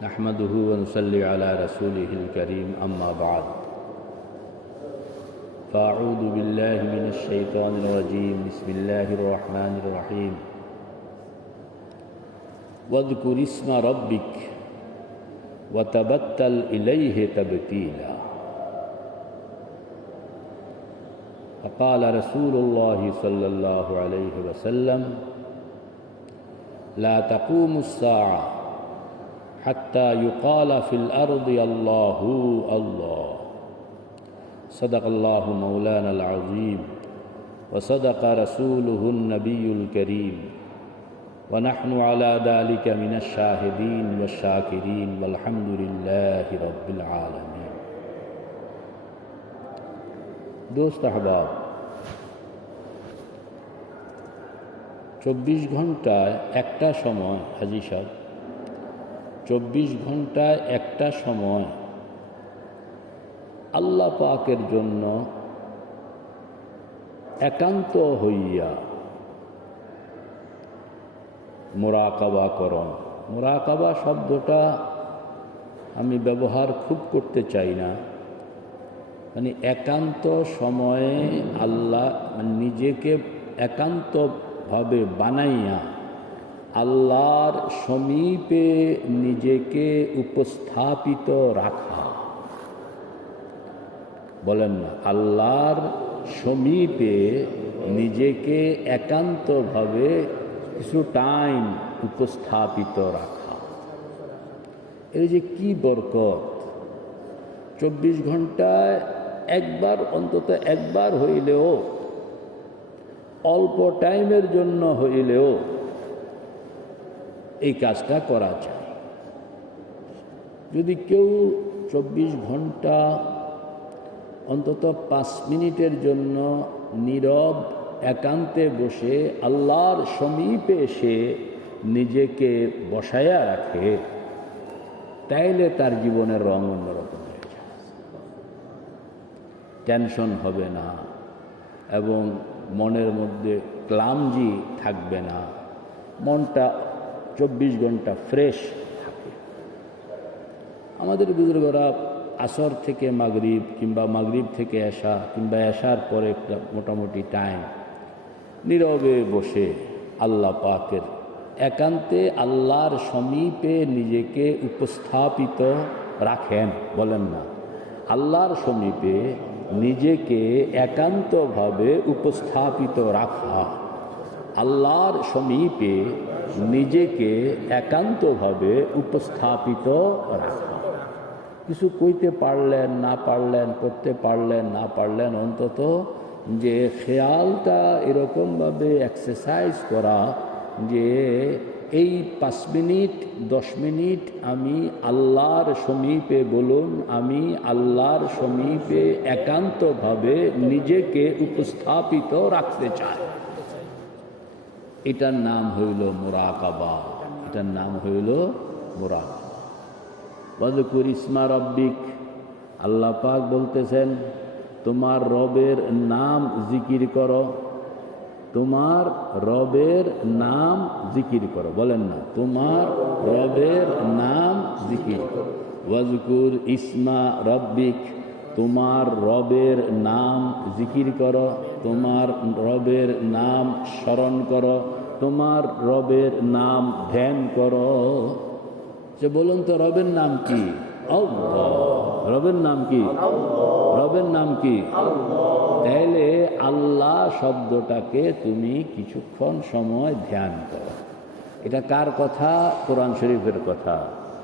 नहमदुहु व नुसल्ली अला रसूलिहिल करीम अम्मा बाद फ़अऊज़ु बिल्लाहि मिनश शैतानिर रजीम बिस्मिल्लाहिर रहमानिर रहीम वज़्कुर इस्मा रब्बिक व तबत्तल इलैहि तबतीला फ़क़ाल रसूलुल्लाहि सल्लल्लाहु अलैहि वसल्लम ला तक़ूमुस्साअ हत्ता युक़ाल फ़िल अर्दि अल्लाहु अल्लाह सदक़ल्लाहु मौलानल अज़ीम व सदक़ रसूलुहुन नबियुल करीम व नहनु अला ज़ालिका मिनश शाहिदीन वश शाकिरीन वल्हम्दुलिल्लाहि रब्बिल आलमीन। दोस्त अहबाब, 24 ঘন্টায় একটা সময়, হাজী সাহেব, 24 ঘন্টায় একটা সময় আল্লাহ পাকের জন্য একান্ত হইয়া মুরাকাবা করুন। মুরাকাবা শব্দটা আমি ব্যবহার খুব করতে চাই না, মানে একান্ত সময়ে আল্লাহ নিজেকে একান্তভাবে বানাইয়া আল্লাহর সমীপে নিজেকে উপস্থাপিত রাখা। বলেন না, আল্লাহর সমীপে নিজেকে একান্তভাবে কিছু টাইম উপস্থাপিত রাখা। এই যে কি বরকত! 24 ঘন্টায় একবার, অন্তত একবার হইলেও, অল্প টাইমের জন্য হইলেও এই কাজটা করা যায়। যদি কেউ 24 ঘন্টা অন্তত 5 মিনিটের জন্য নীরব একান্তে বসে আল্লাহর সমীপে এসে নিজেকে বসায়া রাখে, তাইলে তার জীবনের রং অন্যরকম হয়ে যায়। টেনশন হবে না এবং মনের মধ্যে ক্লামজি থাকবে না, মনটা 24 ঘন্টা ফ্রেশ থাকে। আমাদের বুজুর্গরা আসর থেকে মাগরিব কিংবা মাগরিব থেকে এশা কিংবা এশার পরে একটা মোটামুটি টাইম নীরবে বসে আল্লাহ পাকের একান্তে আল্লাহর সমীপে নিজেকে উপস্থাপিত রাখেন। বলেন না, আল্লাহর সমীপে নিজেকে একান্তভাবে উপস্থাপিত রাখা, আল্লাহর সমীপে নিজেকে একান্তভাবে উপস্থাপিত রাখা। কিছু কইতে পারলেন না পারলেন, করতে পারলেন না পারলেন, অন্তত যে খেয়ালটা এরকমভাবে এক্সারসাইজ করা যে এই 5 মিনিট 10 মিনিট আমি আল্লাহর সমীপে, বলুন, আমি আল্লাহর সমীপে একান্তভাবে নিজেকে উপস্থাপিত রাখতে চাই। এটার নাম হইল মুরাকাবা, এটার নাম হইল মুরাকাবা। ওয়াজকুর ইসমা রব্বিক, আল্লাহ পাক বলতেছেন তোমার রবের নাম জিকির করো, তোমার রবের নাম জিকির করো। বলেন না, তোমার রবের নাম জিকির করো। ওয়াজকুর ইসমা রব্বিক, তোমার রবের নাম জিকির করো, তোমার রবের নাম স্মরণ করো, তোমার রবের নাম ধ্যান করো। যে বলুন তো, রবের নাম কি? আল্লাহ। রবের নাম কি? রবের নাম কি? তাইলে আল্লাহ শব্দটাকে তুমি কিছুক্ষণ সময় ধ্যান করো। এটা কার কথা? কোরআন শরীফের কথা,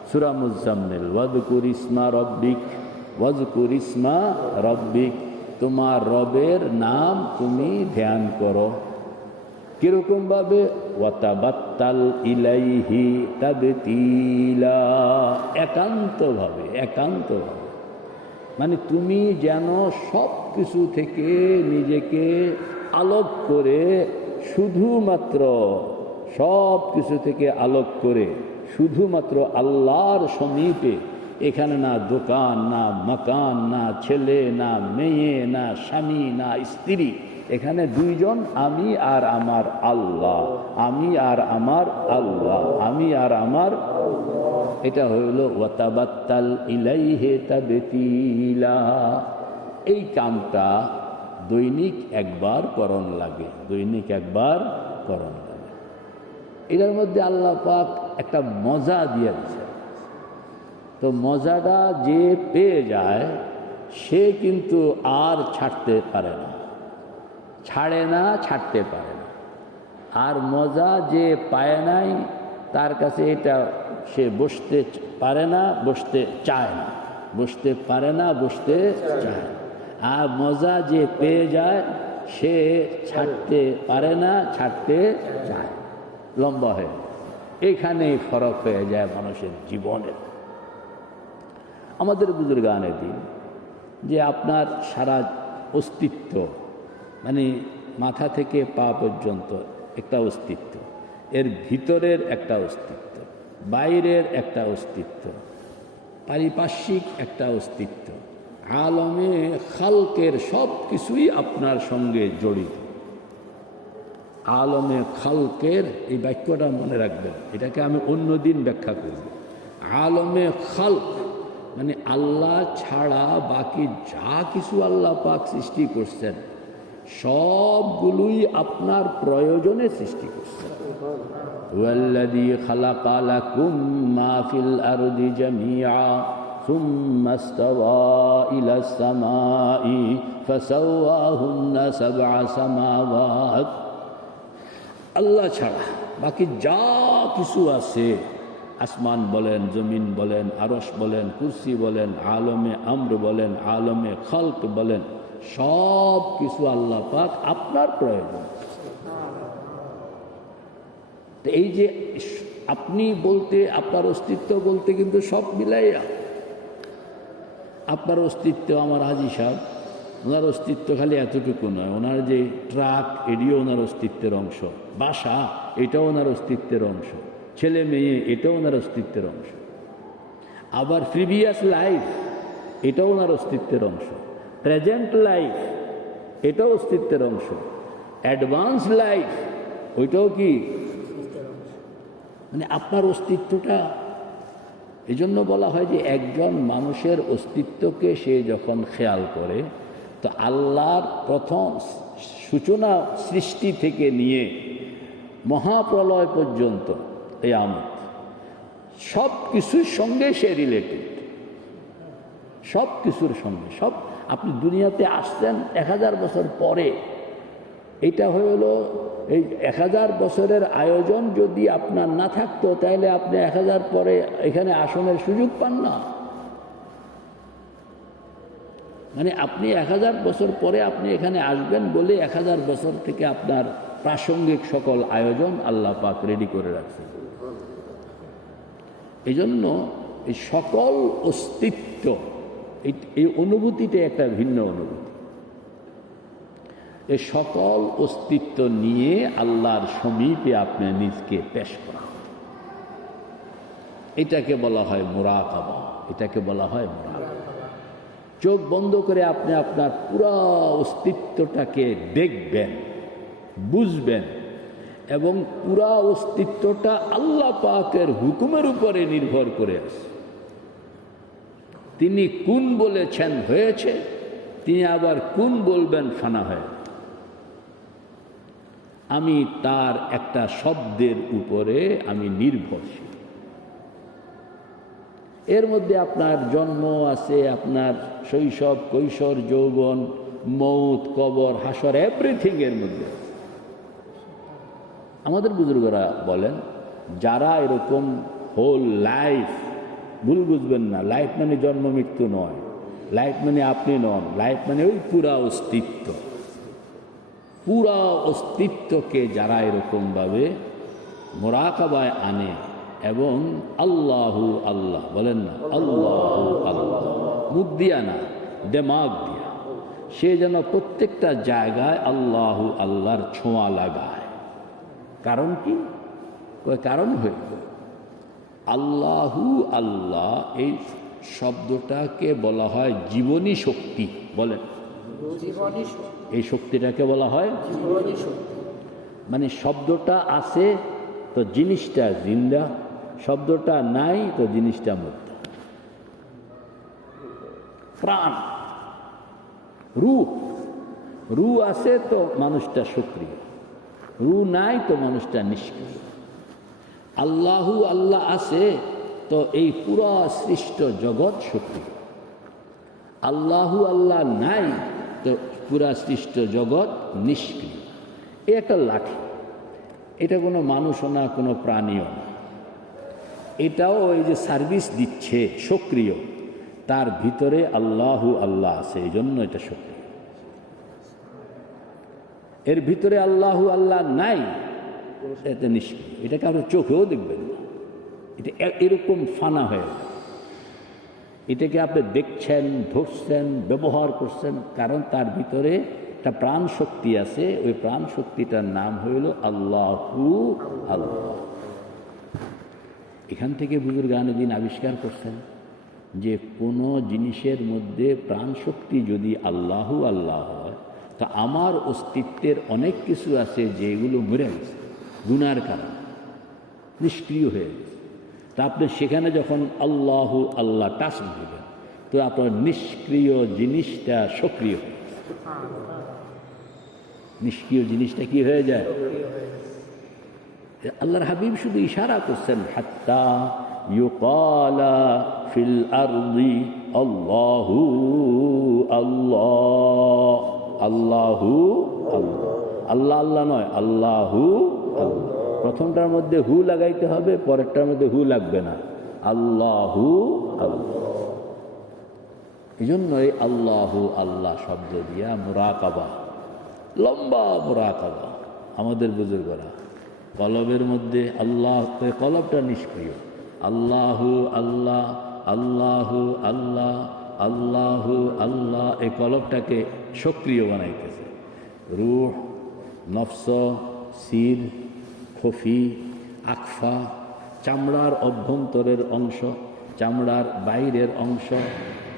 সূরা মুজাম্মিল। ওয়াজকুর ইসমা রব্বিক, ওয়াজকুর ইসমা রব্বিক, তোমার রবের নাম তুমি ধ্যান করো। কিরকম ভাবে? ওয়াতাবাত্তাল ইলাইহি তাবতীলা, একান্তভাবে, একান্তভাবে। মানে তুমি যেন সব কিছু থেকে নিজেকে আলোক করে, শুধুমাত্র সব কিছু থেকে আলোক করে শুধুমাত্র আল্লাহর সমীপে, এখানে না দোকান, না মাকান, না ছেলে, না মেয়ে, না স্বামী, না স্ত্রী, এখানে দুইজন, আমি আর আমার আল্লাহ, আমি আর আমার আল্লাহ, আমি আর আমার। এটা হইল ওয়াতাবাত্তাল ইলাইহি তাবতিলা। এই কামটা দৈনিক একবার করণ লাগে, দৈনিক একবার করণ লাগে। এটার মধ্যে আল্লাহ পাক একটা মজা দিয়ে দিচ্ছে। তো মজাটা যে পেয়ে যায় সে কিন্তু আর ছাড়তে পারে না, ছাড়ে না, ছাড়তে পারে না। আর মজা যে পায় নাই তার কাছে এটা সে বসতে পারে না, বসতে চায় না, বসতে পারে না, বসতে চায়। আর মজা যে পেয়ে যায় সে ছাড়তে পারে না, ছাড়তে চায়। লম্বা হয়ে এইখানেই ফরক হয়ে যায় মানুষের জীবনের। আমাদের বুজুর্গানে দিন যে আপনার সারা অস্তিত্ব, মানে মাথা থেকে পা পর্যন্ত একটা অস্তিত্ব, এর ভিতরের একটা অস্তিত্ব, বাইরের একটা অস্তিত্ব, পারিপার্শ্বিক একটা অস্তিত্ব, আলমে খালকের সব কিছুই আপনার সঙ্গে জড়িত। আলমে খালকের এই বাক্যটা মনে রাখবেন, এটাকে আমি অন্যদিন ব্যাখ্যা করব। আলমে খালক মানে আল্লাহ ছাড়া বাকি যা কিছু আল্লাহ পাক সৃষ্টি করছেন সবগুলোই আপনার প্রয়োজনে সৃষ্টি করছেন। ওয়াল্লাযী খালাকা লাকুম মা ফিল আরদি জামিআ সুম্মা ইসতাওয়া ইলাস সামাই ফাসাওয়াহুন্না সাবআ সামাওয়াত। আল্লাহ ছাড়া বাকি যা কিছু আছে, আসমান বলেন, জমিন বলেন, আরশ বলেন, কুরসি বলেন, আলমে আমর বলেন, আলমে খালক বলেন, সব কিছু আল্লাহ পাক আপনার প্রয়োজন। এই যে আপনি বলতে, আপনার অস্তিত্ব বলতে কিন্তু সব মিলাইয়া। আপনার অস্তিত্ব আমার হাজী সাহেব, ওনার অস্তিত্ব খালি এতটুকু নয়, ওনার যে ট্রাক এটিও ওনার অস্তিত্বের অংশ, বাসা এটাও ওনার অস্তিত্বের অংশ, ছেলে মেয়ে এটাও ওনার অস্তিত্বের অংশ, আবার প্রিভিয়াস লাইফ এটাও ওনার অস্তিত্বের অংশ, প্রেজেন্ট লাইফ এটাও অস্তিত্বের অংশ, অ্যাডভান্স লাইফ ওইটাও কি, মানে আপনার অস্তিত্বটা। এই জন্য বলা হয় যে একজন মানুষের অস্তিত্বকে সে যখন খেয়াল করে, তো আল্লাহর প্রথম সূচনা সৃষ্টি থেকে নিয়ে মহাপ্রলয় পর্যন্ত কিয়ামত সব কিছুর সঙ্গে সে রিলেটেড, সব কিছুর সঙ্গে। সব আপনি দুনিয়াতে আসছেন 1000 বছর পরে, এটা হলো এই 1000 বছরের আয়োজন যদি আপনার না থাকতো তাহলে আপনি 1000 পরে এখানে আসনের সুযোগ পান না। মানে আপনি 1000 বছর পরে আপনি এখানে আসবেন বলে 1000 বছর থেকে আপনার প্রাসঙ্গিক সকল আয়োজন আল্লাহ পাক রেডি করে রাখছেন। এই জন্য এই সকল অস্তিত্ব, এই অনুভূতিটা একটা ভিন্ন অনুভূতি। এই সকল অস্তিত্ব নিয়ে আল্লাহর সমীপে আপনি নিজকে পেশ করা, এটাকে বলা হয় মুরাকাবা, এটাকে বলা হয় মুরাকাবা। চোখ বন্ধ করে আপনি আপনার পুরো অস্তিত্বটাকে দেখবেন, বুঝবেন, এবং পুরা অস্তিত্বটা আল্লাহ পাকের হুকুমের উপরে নির্ভর করে আছে। তিনি কুন বলেছেন হয়েছে, তিনি আবার কুন বলবেন ফানা হয়। আমি তার একটা শব্দের উপরে আমি নির্ভরশীল। এর মধ্যে আপনার জন্ম আছে, আপনার শৈশব, কৈশোর, যৌবন, মৌত, কবর, হাসর, এভরিথিং এর মধ্যে। আমাদের বুজুর্গরা বলেন যারা এরকম হোল লাইফ, ভুল বুঝবেন না, লাইফ মানে জন্ম মৃত্যু নয়, লাইফ মানে আপনি নন, লাইফ মানে ওই পুরা অস্তিত্ব, পুরা অস্তিত্বকে যারা এরকমভাবে মুরাকাবায় আনে এবং আল্লাহু আল্লাহ বলেন না, আল্লাহু আল্লাহ, মুখ দিয়া না, দেমাগ দিয়া, সে যেন প্রত্যেকটা জায়গায় আল্লাহু আল্লাহর ছোঁয়া লাগায়। কারণ কি? ওই কারণ হইল আল্লাহু আল্লাহ এই শব্দটাকে বলা হয় জীবনী শক্তি। বলেন এই শক্তিটাকে বলা হয় মানে শব্দটা আছে তো জিনিসটা জিন্দা, শব্দটা নাই তো জিনিসটা মুক্ত। প্রাণ, রু আছে তো মানুষটা সক্রিয়, রু নাই তো মানুষটা নিষ্ক্রিয়। আল্লাহু আল্লাহ আছে তো এই পুরা সৃষ্ট জগৎ সক্রিয়। আল্লাহু আল্লাহ নাই তো পুরা সৃষ্ট জগৎ নিষ্ক্রিয়। এ একটা লাঠি, এটা কোনো মানুষও না, কোনো প্রাণীও না। এটাও এই যে সার্ভিস দিচ্ছে সক্রিয়, তার ভিতরে আল্লাহু আল্লাহ আছে, এই জন্য এটা সক্রিয়। এর ভিতরে আল্লাহু আল্লাহ নাই, এটা নিষ্ক্রিয়। এটা কারো চোখেও দেখবেন না, এটা এরকম ফানা হয়ে যায়। এটাকে আপনি দেখছেন, ধরছেন, ব্যবহার করছেন, কারণ তার ভিতরে একটা প্রাণ শক্তি আছে। ওই প্রাণ শক্তিটার নাম হইল আল্লাহু আল্লাহ। এখান থেকে বুজুর্গানে দিন আবিষ্কার করছেন যে কোনো জিনিসের মধ্যে প্রাণ শক্তি যদি আল্লাহু আল্লাহ হয়, তা আমার অস্তিত্বের অনেক কিছু আছে যেগুলো মরে গেছে গুনার কারণে, নিষ্ক্রিয় হয়ে গেছে। তা আপনি সেখানে যখন আল্লাহু আল্লাহ টাচ দিবেন তো আপনার নিষ্ক্রিয় জিনিসটা সক্রিয় হয়ে যায়। নিষ্ক্রিয় জিনিসটা কি হয়ে যায়? আল্লাহর হাবিব শুধু ইশারা করছেন, হাত্তা ইউকালা ফিল আরদি আল্লাহু আল্লাহ, আল্লাহু আল্লাহ, আল্লাহ আল্লাহ নয়, আল্লাহু আল্লাহ। প্রথমটার মধ্যে হু লাগাইতে হবে, পরেরটার মধ্যে হু লাগবে না, আল্লাহু আল্লাহ। এই জন্যই আল্লাহু আল্লাহ শব্দ দিয়া মুরাকাবা, লম্বা মুরাকাবা। আমাদের বুজুর্গরা কলবের মধ্যে আল্লাহ, কলবটা নিষ্ক্রিয়, আল্লাহু আল্লাহ, আল্লাহু আল্লাহ, আল্লাহু আল্লাহ, এই কলবটাকে সক্রিয় বানাইতেছে। রূহ, নফস, সির, খফি, আকফা, চামড়ার অভ্যন্তরের অংশ, চামড়ার বাইরের অংশ,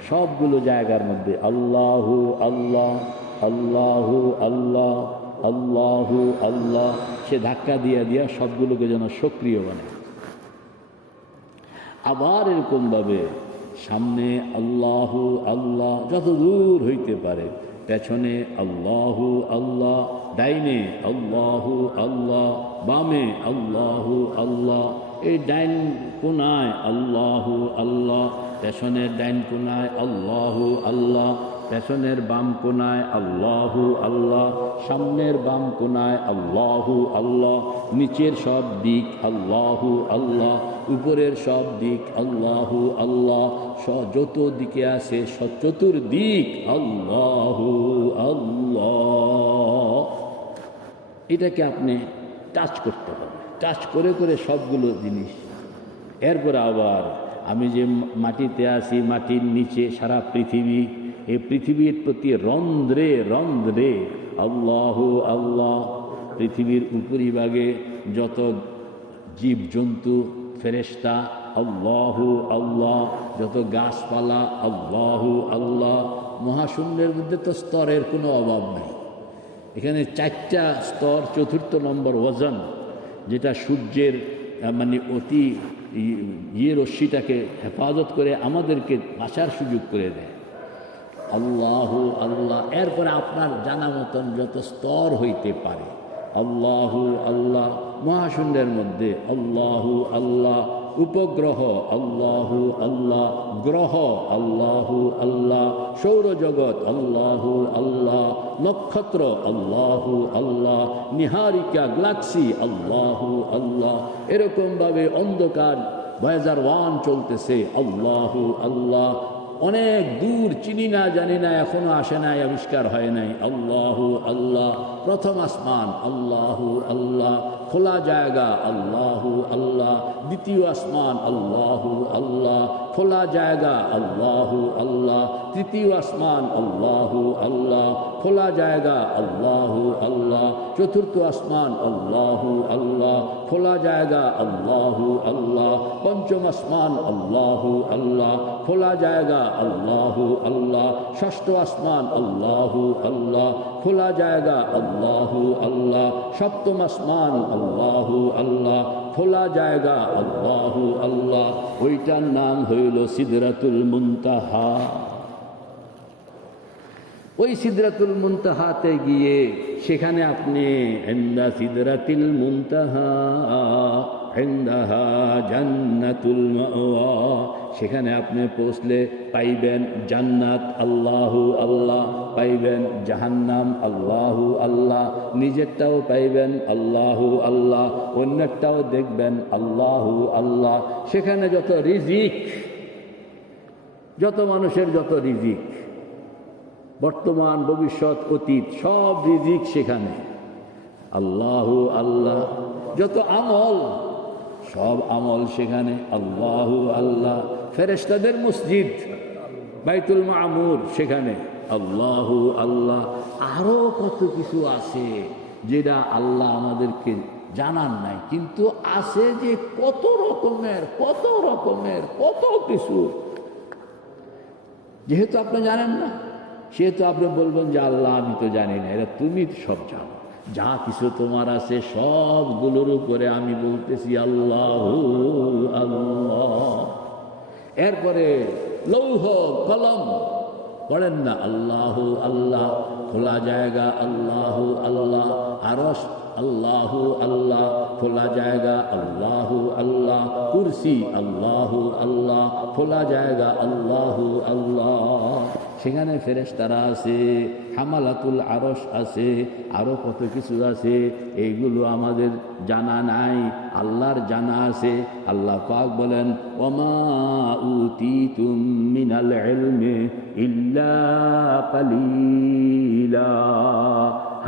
সবগুলো জায়গার মধ্যে আল্লাহু আল্লাহ, আল্লাহু আল্লাহ, আল্লাহু আল্লাহ, সে ধাক্কা দিয়া দিয়া সবগুলোকে যেন সক্রিয় বানায়। আবার এরকমভাবে সামনে আল্লাহু আল্লাহ যত দূর হইতে পারে, পেছনে আল্লাহু আল্লাহ, ডাইনে আল্লাহু আল্লাহ, বামে আল্লাহু আল্লাহ, এই ডাইন কোনায় আল্লাহু আল্লাহ, পেছনের ডাইন কোনায় আল্লাহু আল্লাহ, পেছনের বাম কোনায় আল্লাহু আল্লাহ, সামনের বাম কোনায় আল্লাহু আল্লাহ, নিচের সব দিক আল্লাহু আল্লাহ, উপরের সব দিক আল্লাহু আল্লাহ, যত দিকে আছে চতুর্দিক আল্লাহু আল্লাহ। এটাকে আপনি টাচ করতে হবে, টাচ করে করে সবগুলো জিনিস। এরপরে আবার আমি যে মাটিতে আছি, মাটির নিচে সারা পৃথিবী, এই পৃথিবীর প্রতি রন্ধ্রে রন্ধ্রে আল্লাহু আল্লাহ। পৃথিবীর উপরিভাগে যত জীবজন্তু, ফেরেশতা আল্লাহু আল্লাহ, যত গাছপালা আল্লাহু আল্লাহ। মহাশূন্যের মধ্যে তো স্তরের কোনো অভাব নেই। এখানে 4টা স্তর, 4র্থ নম্বর ওজন, যেটা সূর্যের মানে অতি রশ্মিটাকে হেফাজত করে আমাদেরকে বাঁচার সুযোগ করে দেয় আল্লাহু আল্লাহ। এরপরে আপনার জানা মতন যত স্তর হইতে পারে আল্লাহু আল্লাহ। মহাশূন্যের মধ্যে আল্লাহু আল্লাহ, উপগ্রহ আল্লাহু আল্লাহ, গ্রহ আল্লাহু আল্লাহ, সৌরজগৎ আল্লাহু আল্লাহ, নক্ষত্র আল্লাহু আল্লাহ, নিহারিকা গ্যালাক্সি আল্লাহু আল্লাহ। এরকমভাবে অন্ধকার ভয়েজার 1 চলতেছে আল্লাহু আল্লাহ। অনেক দূর, চিনি না, জানি না, এখনো আসে নাই, আবিষ্কার হয় নাই, আল্লাহু আল্লাহ। প্রথম আসমান আল্লাহু আল্লাহ, খোলা জায়গা আল্লাহু আল্লাহ, দ্বিতীয় আসমান আল্লাহু আল্লাহ, খোলা জায়গা আল্লাহু আল্লাহ, তৃতীয় আসমান আল্লাহু আল্লাহ, খোলা জায়গা আল্লাহু আল্লাহ, চতুর্থ আসমান আল্লাহু আল্লাহ, খোলা জায়গা আল্লাহু আল্লাহ, পঞ্চম আসমান আল্লাহু আল্লাহ, খোলা জায়গা আল্লাহু আল্লাহ, ষষ্ঠ আসমান আল্লাহু আল্লাহ, খোলা জায়গা আল্লাহু আল্লাহ, সপ্তম আসমান আল্লাহু আল্লাহ, খোলা জায়গা আল্লাহু আল্লাহ। ওইটার নাম হইল সিদরাতুল মুনতাহা। ওই সিদরাতুল মুনতাহাতে গিয়ে সেখানে আপনি ইনদা সিদরাতিল মুনতাহা ইনদাহা জান্নাতুল মাওয়া, সেখানে আপনি পৌঁছলে পাইবেন জান্নাত আল্লাহু আল্লাহ, পাইবেন জাহান্নাম আল্লাহু আল্লাহ, নিজেরটাও পাইবেন আল্লাহু আল্লাহ, অন্যটাও দেখবেন আল্লাহু আল্লাহ। সেখানে যত রিজিক, যত মানুষের যত রিজিক, বর্তমান ভবিষ্যৎ অতীত সব রিজিক সেখানে আল্লাহু আল্লাহ। যত আমল, সব আমল সেখানে আল্লাহু আল্লাহ। ফেরেশতাদের মসজিদ বাইতুল মামুর সেখানে আল্লাহু আল্লাহ। আরো কত কিছু আছে যেটা আল্লাহ আমাদেরকে জানান নাই, কিন্তু আছে যে কত রকমের কত রকমের কত কিছু। যেহেতু আপনি জানেন না, সেহেতু আপনি বলবেন যে আল্লাহ আমি তো জানি না, এটা তুমি সব জানো। যা কিছু তোমার আছে সবগুলোর উপরে আমি বলতেছি আল্লাহু আল্লাহ। এরপরে লৌহ কলম পড়েন না আল্লাহু আল্লাহ, খোলা জায়গা আল্লাহু আল্লাহ, আরশ আল্লাহু আল্লাহ, খোলা জায়গা আল্লাহু আল্লাহ, কুরসি আল্লাহু আল্লাহ, খোলা জায়গা আল্লাহু আল্লাহ। সেখানে ফেরেশতারা আছে, হামালাতুল আরশ আছে, আরো কত কিছু আছে, এইগুলো আমাদের জানা নাই, আল্লাহর জানা আছে। আল্লাহ পাক বলেন ওমা উতিতুম মিনাল ইলমি ইল্লা কালিলা।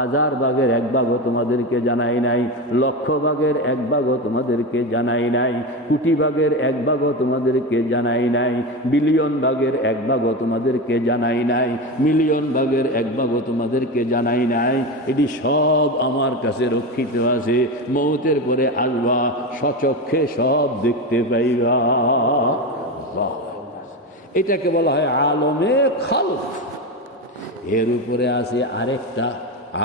1000 ভাগের 1 ভাগও তোমাদেরকে জানাই নাই, লক্ষ ভাগের 1 ভাগও তোমাদেরকে জানাই নাই, কোটি ভাগের 1 ভাগও তোমাদেরকে জানাই নাই, বিলিয়ন ভাগের 1 ভাগও তোমাদেরকে জানাই নাই, মিলিয়ন ভাগের 1 ভাগও তোমাদেরকে জানাই নাই। এটি সব আমার কাছে রক্ষিত আছে। মৌতের পরে আসবা, স্বচক্ষে সব দেখতে পাইবা। এটাকে বলা হয় আলমে খালক। এর উপরে আছে আরেকটা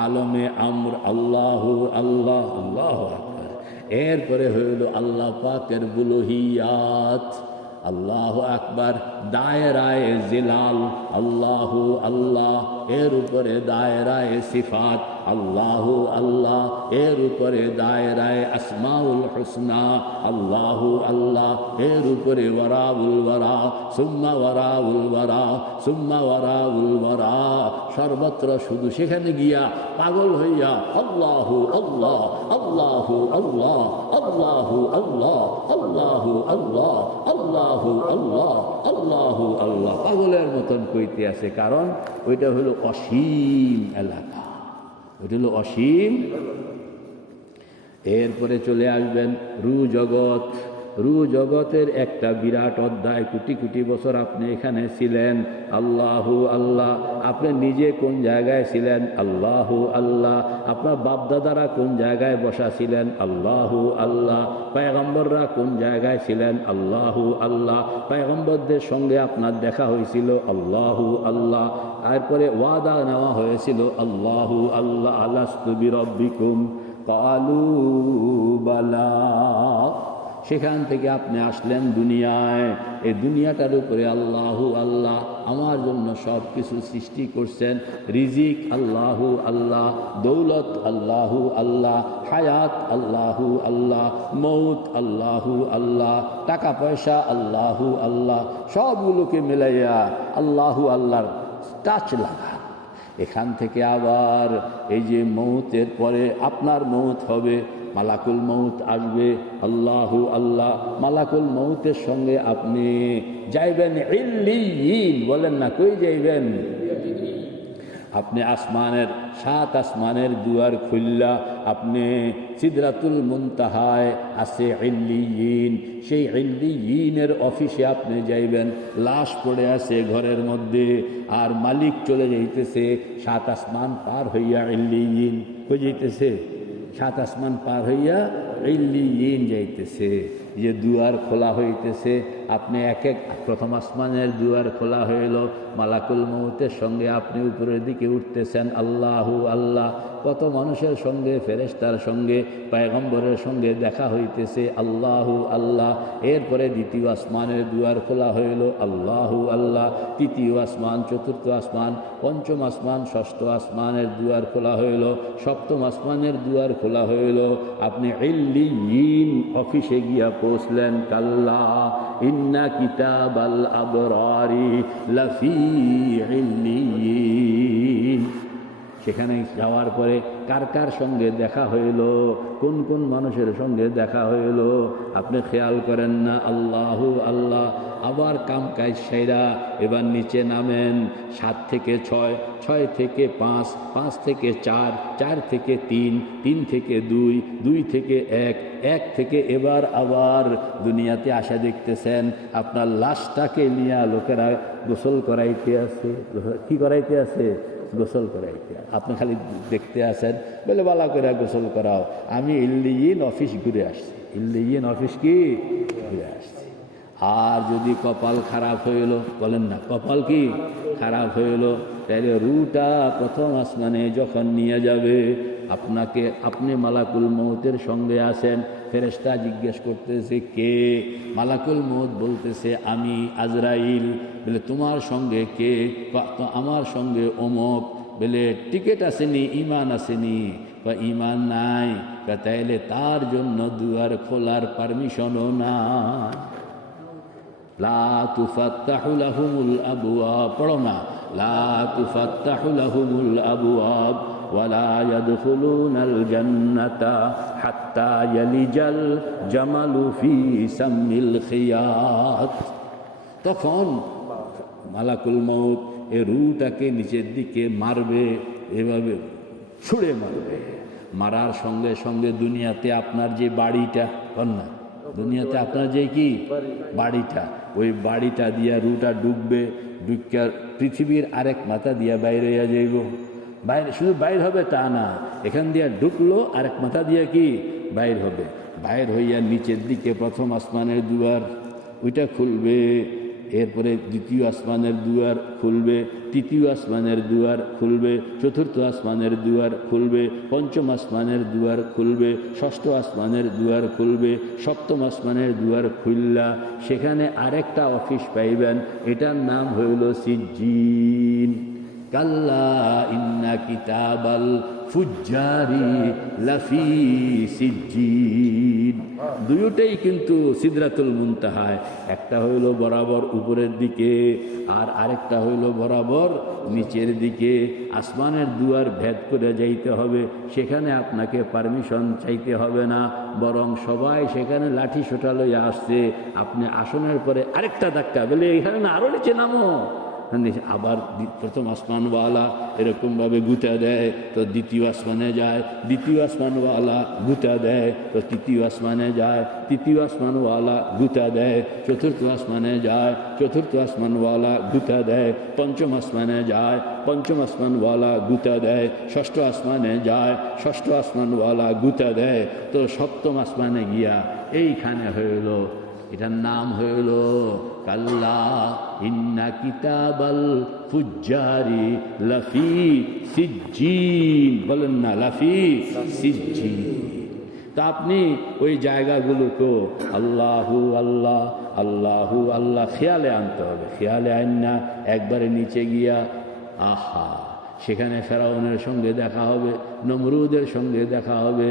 আলমে আমর আল্লাহু আল্লাহ আল্লাহু আকবার। এরপরে হইল আল্লাহ পাকের বুলুহিয়াত আল্লাহু আকবার, দায়রায়ে জিলাল আল্লাহু আল্লাহ, এর উপরে দায়রায়ে সিফাত আল্লাহু আল্লাহ, এর উপরে দায়রায়ে আসমাউল হুসনা আল্লাহু আল্লাহ, এর উপরে ওয়ারাউল ওয়ারা, সুম্মা ওয়ারাউল ওয়ারা, সুম্মা ওয়ারাউল ওয়ারা। সর্বত্র শুধু সেখানে গিয়া পাগল হইয়া আল্লাহু আল্লাহ আল্লাহু আল্লাহ আল্লাহু আল্লাহ আল্লাহু আল্লাহ আল্লাহু আল্লাহ আল্লাহু আল্লাহ পাগলের মতন কইতে আছে। কারণ ওইটা হলো অসীম এলাকা, ওইটা হলো অসীম। এরপরে চলে আসবেন রু জগৎ। রু জগতের একটা বিরাট অধ্যায়। কোটি কোটি বছর আপনি এখানে ছিলেন আল্লাহু আল্লাহ। আপনি নিজে কোন জায়গায় ছিলেন আল্লাহু আল্লাহ। আপনার বাপদাদারা কোন জায়গায় বসা ছিলেন আল্লাহু আল্লাহ। পয়গম্বররা কোন জায়গায় ছিলেন আল্লাহু আল্লাহ। পয়গম্বরদের সঙ্গে আপনার দেখা হয়েছিল আল্লাহু আল্লাহ। এরপরে ওয়াদা নেওয়া হয়েছিল আল্লাহু আল্লাহ, আলাস্তু বিরব্বিকুম ক্বালু বালা। সেখান থেকে আপনি আসলেন দুনিয়ায়। এই দুনিয়াটার উপরে আল্লাহু আল্লাহ আমার জন্য সব কিছু সৃষ্টি করছেন। রিজিক আল্লাহু আল্লাহ, দৌলত আল্লাহু আল্লাহ, হায়াত আল্লাহু আল্লাহ, মৌত আল্লাহু আল্লাহ, টাকা পয়সা আল্লাহু আল্লাহ। সবগুলোকে মিলাইয়া আল্লাহু আল্লাহর টাচ লাগা। এখান থেকে আবার এই যে মৌতের পরে আপনার মৌত হবে, মালাকুল মৌত আসবে আল্লাহু আল্লাহ। মালাকুল মৌতের সঙ্গে আপনি যাইবেন ইল্লিয়িন। বলেন না কই যাইবেন? আপনি আসমানের 7 আসমানের দুয়ার খুললা আপনি সিদরাতুল মুনতাহায় আছে ইল্লিয়িন, সেই ইল্লিয়িনের অফিসে আপনি যাইবেন। লাশ পড়ে আছে ঘরের মধ্যে, আর মালিক চলে যাইতেছে 7 আসমান পার হইয়া ইল্লিয়িন হয়ে যাইতেছে, 7 আসমান পার হইয়া ইল্লিয়িন যাইতেছে। যে দুয়ার খোলা হইতেছে, আপনি এক এক প্রথম আসমানের দুয়ার খোলা হইল, মালাকুল মউতের সঙ্গে আপনি উপরের দিকে উঠতেছেন। আল্লাহু আল্লাহ, কত মানুষের সঙ্গে, ফেরেশতার সঙ্গে, পয়গম্বরের সঙ্গে দেখা হইতেছে। আল্লাহু আল্লাহ। এরপরে দ্বিতীয় আসমানের দুয়ার খোলা হইল। আল্লাহু আল্লাহ। তৃতীয় আসমান, চতুর্থ আসমান, পঞ্চম আসমান, ষষ্ঠ আসমানের দুয়ার খোলা হইল, সপ্তম আসমানের দুয়ার খোলা হইল। আপনি ইল্লিয়িন অফিসে গিয়া পৌঁছলেন। কাল্লা ইন্না কিতাবাল আবরারি লাফি ইল্লিয়িন। সেখানে যাওয়ার পরে কার কার সঙ্গে দেখা হইল, কোন কোন মানুষের সঙ্গে দেখা হইল আপনি খেয়াল করেন না। আল্লাহু আল্লাহ। আবার কাম কাজ সেরা এবার নিচে নামেন। 7 থেকে 6, 6 থেকে 5, 5 থেকে 4, 4 থেকে 3, 3 থেকে 2, 2 থেকে 1, 1 থেকে এবার আবার দুনিয়াতে আসা দেখতেছেন আপনার লাশটাকে নিয়ে লোকেরা গোসল করাইতে আছে। কি করাইতে আছে? গোসল করাইতে। আপনি খালি দেখতে আসেন, বলে বালা করে গোসল করাও। আমি ইল্লিয়িন অফিস ঘুরে আসছি। ইল্লিয়িন অফিস কি ঘুরে আসছি। আর যদি কপাল খারাপ হইল, বলেন না কপাল কি খারাপ হইল, তাহলে রুটা প্রথম আসমানে যখন নিয়ে যাবে আপনাকে, আপনি মালাকুল মউতের সঙ্গে আছেন। ফেরেশতা জিজ্ঞেস করতেছে কে? মালাকুল মউত বলতেছে আমি আজরাইল। বলে তোমার সঙ্গে কে? তো আমার সঙ্গে অমুক। বলে টিকিট আসেনি, ইমান আসেনি? বা ইমান নাই। তাইলে তার জন্য দুয়ার খোলার পারমিশনও নাই। লা তুফাত্তাহু লাহুমুল আবওয়াব, পড়ো না, লা তুফাত্তাহু লাহুমুল আবওয়াব ওয়ালা ইয়াদখুলুনাল জান্নাতা হাত্তা ইয়ালিজাল জামালু ফি সামিল খিয়াত। তখন মালাকুল মউত এ রুটাকে নিচের দিকে মারবে, এভাবে ছুঁড়ে মারবে। মারার সঙ্গে সঙ্গে দুনিয়াতে আপনার যে বাড়িটা, না দুনিয়াতে আপনার যে কি বাড়িটা, ওই বাড়িটা দিয়া রুটা ডুববে। ডুবকার পৃথিবীর আরেক মাথা দিয়া বাইরে হইয়া যাইব। বাইরে শুধু বাইর হবে তা না, এখান দিয়া ঢুকলো আরেক মাথা দিয়া কি বাইর হবে। বাইর হইয়া নিচের দিকে প্রথম আসমানের দুয়ার ওইটা খুলবে। এরপরে দ্বিতীয় আসমানের দুয়ার খুলবে, তৃতীয় আসমানের দুয়ার খুলবে, চতুর্থ আসমানের দুয়ার খুলবে, পঞ্চম আসমানের দুয়ার খুলবে, ষষ্ঠ আসমানের দুয়ার খুলবে, সপ্তম আসমানের দুয়ার খুললা সেখানে আরেকটা অফিস পাইবেন, এটার নাম হইল সিজ্জিন। কাল্লা ইন্না কিতাবাল ফুজ্জারি লাফি সিজ্জিন। দুইটাই কিন্তু সিদরাতুল মুনতাহায়। একটা হইল বরাবর উপরের দিকে, আর আরেকটা হইল বরাবর নিচের দিকে। আসমানের দুয়ার ভেদ করে যাইতে হবে, সেখানে আপনাকে পারমিশন চাইতে হবে না, বরং সবাই সেখানে লাঠি সোটা লইয়া আসছে। আপনি আসনের পরে আরেকটা ধাক্কা, বলে এখানে না আরো নিচে নামো। আবার প্রথম আসমানওয়ালা এরকমভাবে গুতা দেয়, তো দ্বিতীয় আসমানে যায়। দ্বিতীয় আসমানওয়ালা গুতা দেয়, তো তৃতীয় আসমানে যায়। তৃতীয় আসমানওয়ালা গুতা দেয়, চতুর্থ আসমানে যায়। চতুর্থ আসমানওয়ালা গুতা দেয়, পঞ্চম আসমানে যায়। পঞ্চম আসমানওয়ালা গুতা দেয়, ষষ্ঠ আসমানে যায়। ষষ্ঠ আসমানওয়ালা গুতা দেয়, তো সপ্তম আসমানে গিয়া এইখানে হইল, এটার নাম হইল কাল্লা ইন্না কিতাবাল ফুজ্জারি লাফি সিজ্জিন। বলেন না লাফি সিজ্জিন। তা আপনি ওই জায়গাগুলোকে আল্লাহু আল্লাহ আল্লাহু আল্লাহ খেয়ালে আনতে হবে। খেয়ালে আন না একবারে নিচে গিয়া আহা, সেখানে ফেরাউনের সঙ্গে দেখা হবে, নমরুদের সঙ্গে দেখা হবে,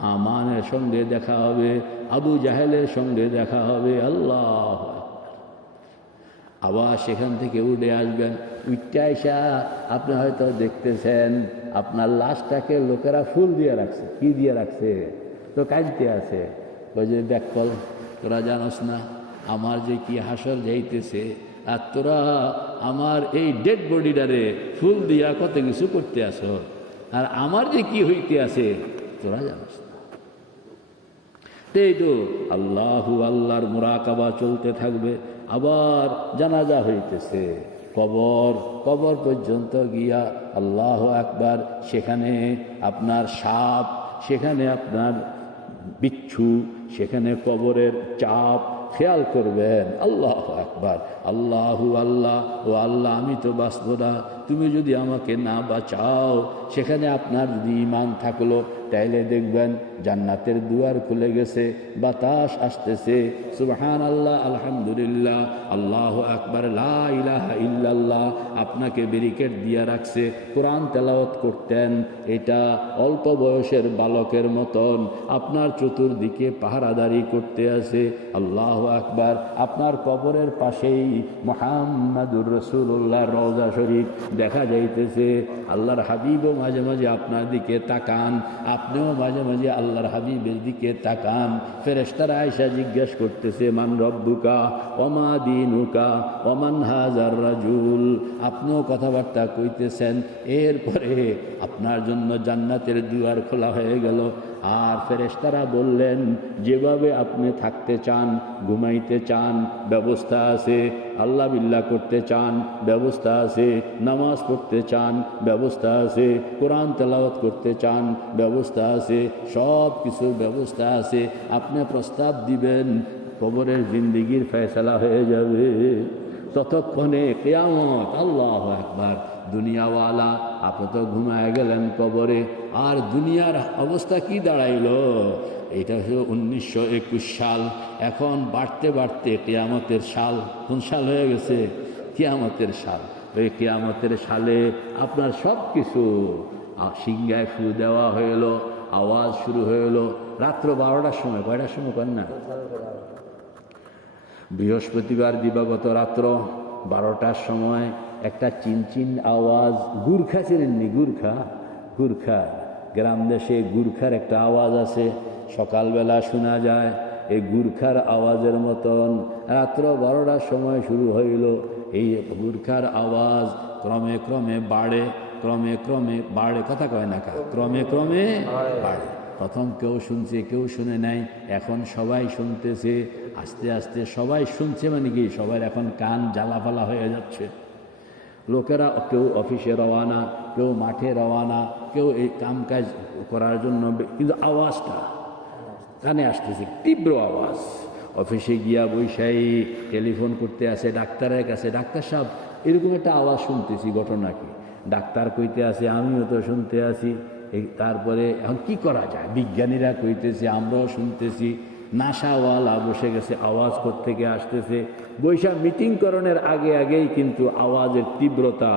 হামানের সঙ্গে দেখা হবে, আবু জাহেলের সঙ্গে দেখা হবে। আল্লাহ, আবার সেখান থেকে উঠে আসবেন। উঠতে আসা আপনি হয়তো দেখতেছেন আপনার লাশটাকে লোকেরা ফুল দিয়ে রাখছে। কি দিয়ে রাখছে? তো কাঁদতে আছে, ওই যে ব্যাকল, তোরা জানোস না আমার যে কি হাসর যাইতেছে, আর তোরা আমার এই ডেড বডিটারে ফুল দিয়া কত কিছু করতে আসো, আর আমার যে কি হইতে আছে তোরা জানিস না। এই তো আল্লাহর মুরাকাবা চলতে থাকবে। আবার জানাজা হইতেছে, কবর পর্যন্ত গিয়া আল্লাহ আকবার, সেখানে আপনার সাপ, সেখানে আপনার বিচ্ছু, সেখানে কবরের চাপ খেয়াল করবেন। আল্লাহ আকবার, আল্লাহ ও আল্লাহ, আমি তো বাঁচব না, তুমি যদি আমাকে না বাঁচাও। সেখানে আপনার যদি ঈমান থাকলো তাইলে দেখবেন জান্নাতের দুয়ার খুলে গেছে, বাতাস আসতেছে, সুবহানাল্লাহ, আলহামদুলিল্লাহ, আল্লাহু আকবার, লা ইলাহা ইল্লাল্লাহ। আপনাকে ব্যারিকেড দিয়ে রাখছে, কোরআন তেলাওয়াত করতেন, এটা অল্প বয়সের বালকের মতন আপনার চতুর্দিকে পাহারাদারি করতে আছে। আল্লাহু আকবার, আপনার কবরের পাশেই মুহাম্মাদুর রাসূলুল্লাহ রওজা শরীফ দেখা যাইতেছে। আল্লাহর হাবিবও মাঝে মাঝে আপনার দিকে তাকান, আপনিও মাঝে মাঝে আল্লাহর হাবিবের দিকে তাকান। ফেরেশতারা আয়েশা জিজ্ঞেস করতেছে, মান রব্বুকা ওমা দীনুকা ওমান হাজার রাজুল। আপনিও কথাবার্তা কইতেছেন, এরপরে আপনার জন্য জান্নাতের দুয়ার খোলা হয়ে গেল। আর ফেরেশতারা বললেন, যেভাবে আপনি থাকতে চান, ঘুমাইতে চান, ব্যবস্থা আছে, আল্লাহ বিল্লাহ করতে চান, ব্যবস্থা আছে, নামাজ পড়তে চান, ব্যবস্থা আছে, কোরআন তেলাওয়াত করতে চান, ব্যবস্থা আছে, সব কিছুর ব্যবস্থা আছে। আপনি প্রস্তাব দিবেন, কবরের জিন্দেগির ফয়সালা হয়ে যাবে। ততক্ষণে কিয়ামত। আল্লাহু আকবার। দুনিয়াওয়ালা আপাতত ঘুমায় গেলেন কবরে, আর দুনিয়ার অবস্থা কি দাঁড়াইল? এটা হলো 1921 সাল। এখন বাড়তে বাড়তে কিয়ামতের সাল। কোন সাল হয়ে গেছে? কিয়ামতের সাল। ওই কিয়ামতের সালে আপনার সব কিছু সিংহায় ফু দেওয়া হইল, আওয়াজ শুরু হইল। রাত্র 12টার সময়, কয়টার সময় করেন না? বৃহস্পতিবার দিবাগত রাত্র 12টার সময় একটা চিনচিন আওয়াজ। গুর্খা চিনেননি? গুর্খা গ্রাম দেশে গুর্খার একটা আওয়াজ আছে, সকালবেলা শোনা যায়। এই গুর্খার আওয়াজের মতন রাত্র 12টার সময় শুরু হইল। এই গুর্খার আওয়াজ ক্রমে ক্রমে বাড়ে, ক্রমে ক্রমে বাড়ে। কথা কয় না, ক্রমে ক্রমে বাড়ে। প্রথম কেউ শুনছে, কেউ শুনে নাই, এখন সবাই শুনতেছে। আস্তে আস্তে সবাই শুনছে, মানে কি সবার এখন কান জ্বালাপালা হয়ে যাচ্ছে। লোকেরা কেউ অফিসে রওয়ানা, কেউ মাঠে রওয়ানা, কেউ এই কাম কাজ করার জন্য, কিন্তু আওয়াজটা কানে আসতেছে, তীব্র আওয়াজ। অফিসে গিয়া বৈশাই টেলিফোন করতে আসে ডাক্তারের কাছে, ডাক্তার সাহেব এরকম একটা আওয়াজ শুনতেছি, ঘটনা কি? ডাক্তার কইতে আসে, আমিও তো শুনতে আসি। তারপরে এখন কি করা যায়? বিজ্ঞানীরা কইতেছে, আমরাও শুনতেছি। নাসাওয়ালা বসে গেছে, আওয়াজ থেকে আসতেছে। বৈশাখ মিটিং করণের আগে আগেই কিন্তু আওয়াজের তীব্রতা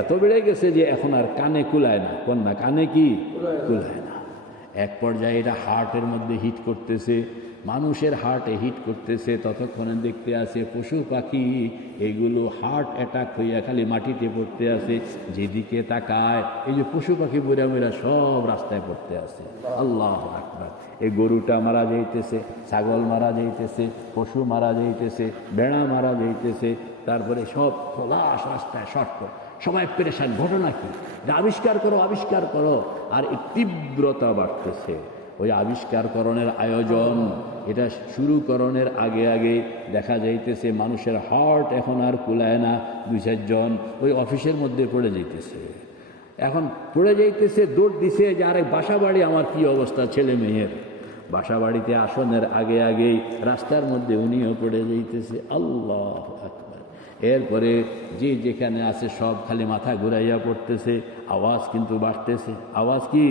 এত বেড়ে গেছে যে এখন আর কানে কুলায় না। কন্যা কানে কি কুলায় না। এক পর্যায়ে এটা হার্টের মধ্যে হিট করতেছে, মানুষের হার্টে হিট করতেছে। ততক্ষণে দেখতে আছে পশু পাখি এগুলো হার্ট অ্যাটাক হইয়া খালি মাটিতে পড়তে আছে। যেদিকে তাকায় এই যে পশু পাখি বুড়া বুড়া সব রাস্তায় পড়তে আছে। আল্লাহু আকবার। এই গরুটা মারা যাইতেছে, ছাগল মারা যাইতেছে, পশু মারা যাইতেছে, বেড়া মারা যাইতেছে, তারপরে সব খোলাস রাস্তায় শর্টকট, সবাই পেরেশান। ঘটনা কি? আবিষ্কার করো, আবিষ্কার করো। আর এই তীব্রতা বাড়তেছে। ওই আবিষ্কারকরণের আয়োজন, এটা শুরুকরণের আগে আগে দেখা যাইতেছে মানুষের হার্ট এখন আর কুলায় না। 2-4 জন ওই অফিসের মধ্যে পড়ে যাইতেছে, এখন পড়ে যাইতেছে, দৌড় দিছে যে আরে বাসা বাড়ি আমার কি অবস্থা ছেলে মেয়ের। বাসা বাড়িতে আসনের আগে আগেই রাস্তার মধ্যে উনিও পড়ে যাইতেছে। আল্লাহু আকবার। এরপরে যে যেখানে আছে সব খালি মাথা ঘুরাইয়া পড়তেছে। আওয়াজ কিন্তু বাড়তেছে। আওয়াজ কি?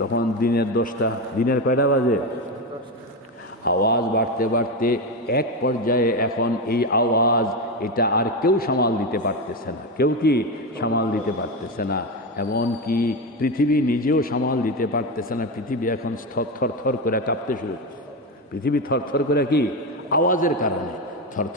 তখন দিনের 10টা, দিনের কয়টা বাজে? আওয়াজ বাড়তে বাড়তে এক পর্যায়ে এখন এই আওয়াজ এটা আর কেউ সামাল দিতে পারতেছে না। কেউ কি সামাল দিতে পারতেছে না? এমন কি পৃথিবী নিজেও সামাল দিতে পারতেছে না। পৃথিবী এখন থর করে কাঁপতে শুরু করছে। পৃথিবী থর করে কি? আওয়াজের কারণে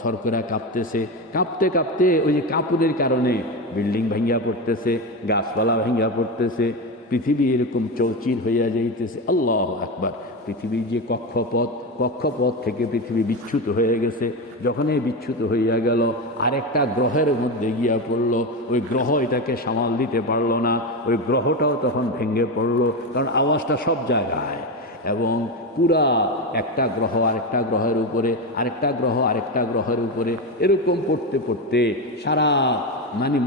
থর করে কাঁপতেছে। কাঁপতে কাঁপতে ওই যে কাঁপুরের কারণে বিল্ডিং ভাঙ্গিয়া পড়তেছে, গাছপালা ভাঙ্গিয়া পড়তেছে, পৃথিবী এরকম চৌচির হইয়া যাইতেছে। আল্লাহু আকবার। পৃথিবীর যে কক্ষপথ কক্ষপথ থেকে পৃথিবী বিচ্যুত হয়ে গেছে। যখন এই বিচ্যুত হইয়া গেল, আরেকটা গ্রহের মধ্যে গিয়া পড়ল। ওই গ্রহ এটাকে সামাল দিতে পারল না, ওই গ্রহটাও তখন ভেঙে পড়ল, কারণ আওয়াজটা সব জায়গায়। এবং পুরা একটা গ্রহ আরেকটা গ্রহের উপরে, আরেকটা গ্রহ আরেকটা গ্রহের উপরে, এরকম পড়তে পড়তে সারা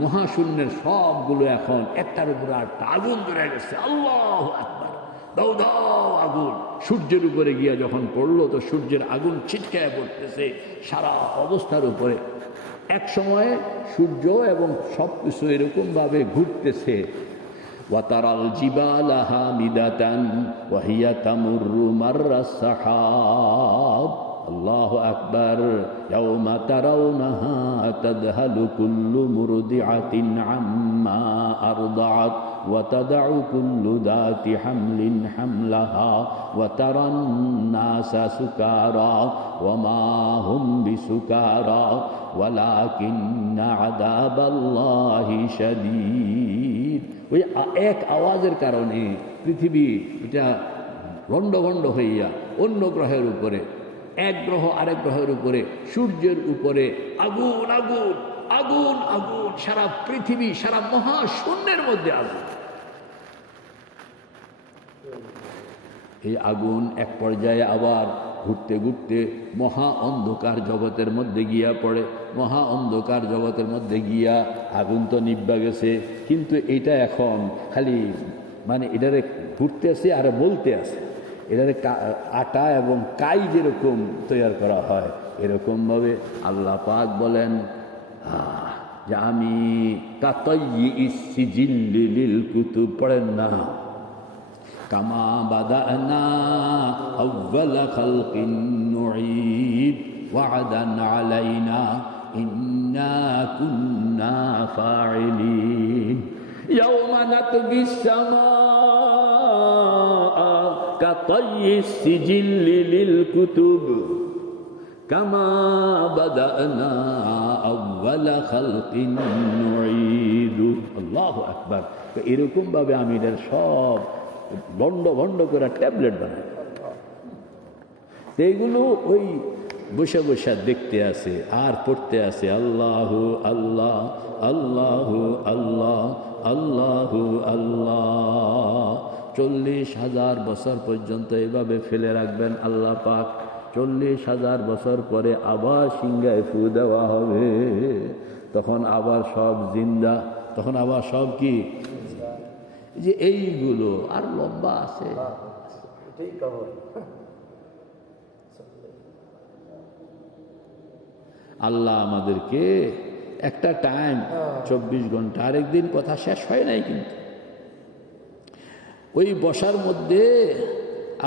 মহাশূন্যের সবগুলো এখন একটার উপরে আরেকটা আগুন ধরে গেছে। আল্লাহু আকবার, দাও দাও আগুন। সূর্যের উপরে গিয়া যখন পড়লো, তো সূর্যের আগুন ছিটকায় পড়তেছে সারা অবস্থার উপরে। এক সময়ে সূর্য এবং সব কিছু এরকমভাবে ঘুরতেছে। ওয়াতারাল জিবালা হামিদাতান ওয়া হিয়া তামুররু মাররাস সাহাব। আল্লাহু আকবার। ইয়াউমা তারাউনাহা তাযহালু কুল্লু মুরদিআতিন আম্মা আরদাআত ওয়া তাদউ কুল্লু যাতি হামলিন হামলাহা ওয়া তারান নাসা সুকারা ওয়া মা হুম বিসুকারা ওয়ালাকিন্না আযাবাল্লাহি শাদীদ। ওই এক আওয়াজের কারণে পৃথিবী এটা লণ্ডভণ্ড হইয়া অন্য গ্রহের উপরে, এক গ্রহ আরেক গ্রহের উপরে, সূর্যের উপরে আগুন আগুন আগুন আগুন, সারা পৃথিবী সারা মহাশূন্যের মধ্যে আগুন। এই আগুন এক পর্যায়ে আবার ঘুরতে ঘুরতে মহা অন্ধকার জগতের মধ্যে গিয়া পড়ে। মহা অন্ধকার জগতের মধ্যে গিয়া আগুন তো নিভা গেছে, কিন্তু এটা এখন খালি এটারে ঘুরতে আছে আর বলতে আছে। এটারে আটা এবং কাই যেরকম তৈরি করা হয়, এরকমভাবে আল্লাহ পাক বলেন যে আমি কাতাইয়িস সিজিল্লি লিল কুতুব, পড়েন না, কামা বাদানা আউয়ালা খালকিন নুঈদ ওয়া'দান আলাইনা ইন্না কুন্না ফাইলিন। ইয়াওমা নাতবিস সামাআ কাতাইয়িস সিজিল্লি লিল কুতুব কামা বাদানা আউয়ালা খালকিন নুঈদ। আল্লাহু আকবার। তো এরকম ভাবে আমি এদের সব বন্ড বন্ড করে ট্যাবলেট বানাই। এইগুলো ওই বসে বসে দেখতে আছে আর পড়তে আছে আল্লাহু আল্লাহ আল্লাহু আল্লাহ আল্লাহু আল্লাহ। 40,000 বছর পর্যন্ত এভাবে ফেলে রাখবেন আল্লাহ পাক। 40,000 বছর পরে আবার সিংহায় ফু দেওয়া হবে, তখন আবার সব জিন্দা, তখন আবার সব কি যে এইগুলো আর লম্বা আছে। আল্লাহ আমাদেরকে একটা টাইম 24 ঘন্টা, আরেকদিন কথা শেষ হয় নাই, কিন্তু ওই বসার মধ্যে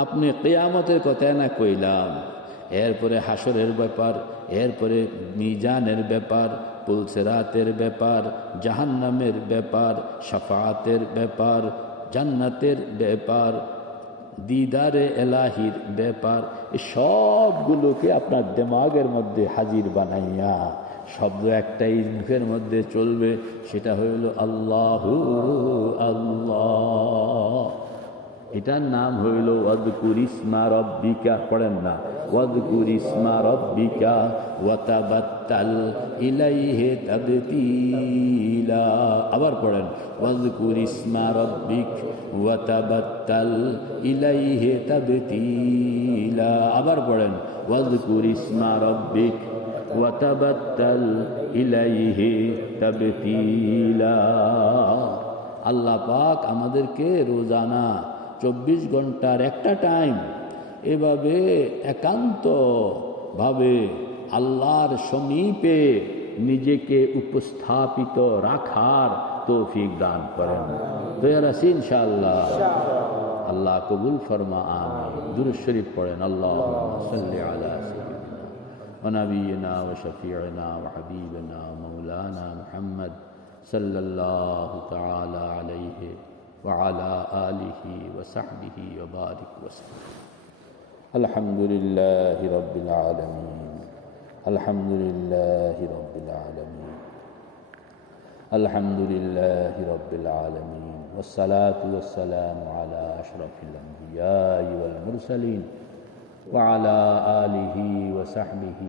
আপনি কিয়ামতের কথা না কইলাম, এরপরে হাসরের ব্যাপার, এরপরে মিজানের ব্যাপার, পুলসেরাতের ব্যাপার, জাহান্নামের ব্যাপার, শাফাআতের ব্যাপার, জান্নাতের ব্যাপার, দিদারে এলাহির ব্যাপার, এই সবগুলোকে আপনার দিমাগের মধ্যে হাজির বানাইয়া শব্দ একটাই মুখের মধ্যে চলবে, সেটা হইল আল্লাহু আল্লাহ। এটার নাম হইল ওয়াযকুর ইসমা রাব্বিকা, পড়েন না, ওয়াযকুর ইসমা রাব্বিকা ওয়া তাবাত্তাল ইলাইহি তাবতীলা। আবার পড়েন, ওয়াযকুর ইসমা রাব্বিক ওয়া তাবাত্তাল ইলাইহি তাবতীলা। আবার পড়েন, ওয়াযকুর ইসমা রাব্বিক ওয়া তাবাত্তাল ইলাইহি তাবতীলা। আল্লাহ পাক আমাদেরকে রোজানা 24 ঘন্টার একটা টাইম এভাবে একান্তভাবে আল্লাহর সমীপে নিজেকে উপস্থাপিত রাখার তৌফিক দান করেন। দয়া আছে ইনশাআল্লাহ। আল্লাহ কবুল ফরমা, আমিন। দুরূদ শরীফ পড়েন, আল্লাহুম্মা সাল্লি আলা সাইয়্যিদিনা ওয়া নাবিয়িনা ওয়া শাফিঈনা ওয়া হাবিবিনা ওয়া মাওলানা মুহাম্মদ সাল্লাল্লাহু তাআলা আলাইহি وعلى آله وصحبه وبارك وسلم. الحمد لله رب العالمين. الحمد لله رب العالمين. الحمد لله رب العالمين. والصلاة والسلام على أشرف الأنبياء والمرسلين وعلى آله وصحبه